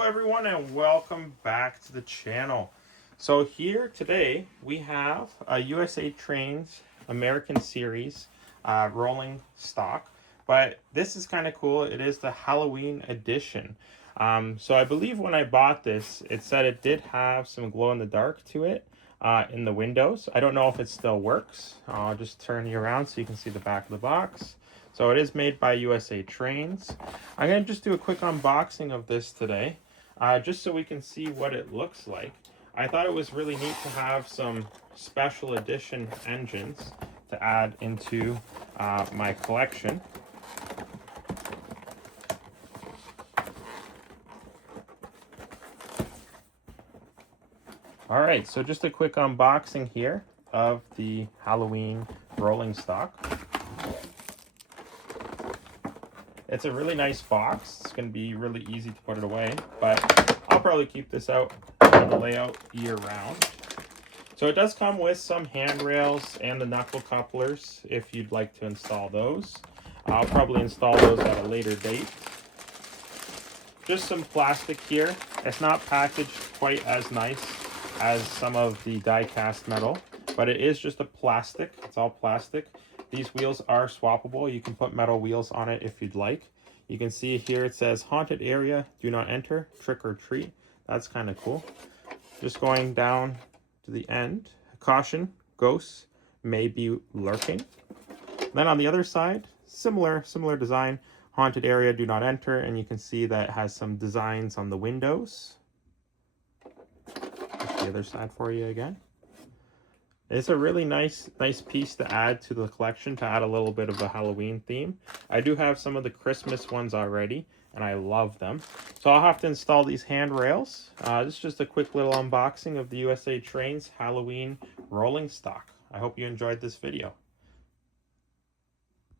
Hello everyone and welcome back to the channel. So here today we have a USA Trains American Series rolling stock, but this is kind of cool. It is the Halloween edition. So I believe when I bought this, it said it did have some glow in the dark to it in the windows. I don't know if it still works. I'll just turn you around so you can see the back of the box. So it is made by USA Trains. I'm going to just do a quick unboxing of this today, just so we can see what it looks like. I thought it was really neat to have some special edition engines to add into my collection. All right, so just a quick unboxing here of the Halloween rolling stock. It's a really nice box. It's going to be really easy to put it away, but I'll probably keep this out on the layout year round. So it does come with some handrails and the knuckle couplers if you'd like to install those. I'll probably install those at a later date. Just some plastic here. It's not packaged quite as nice as some of the die-cast metal, but it is just a plastic. It's all plastic. These wheels are swappable. You can put metal wheels on it if you'd like. You can see here it says haunted area, do not enter, trick or treat. That's kind of cool. Just going down to the end. Caution, ghosts may be lurking. Then on the other side, similar design, haunted area, do not enter, and you can see that it has some designs on the windows. The other side for you again. It's a really nice piece to add to the collection, to add a little bit of a Halloween theme. I do have some of the Christmas ones already, and I love them. So I'll have to install these handrails. This is just a quick little unboxing of the USA Trains Halloween rolling stock. I hope you enjoyed this video.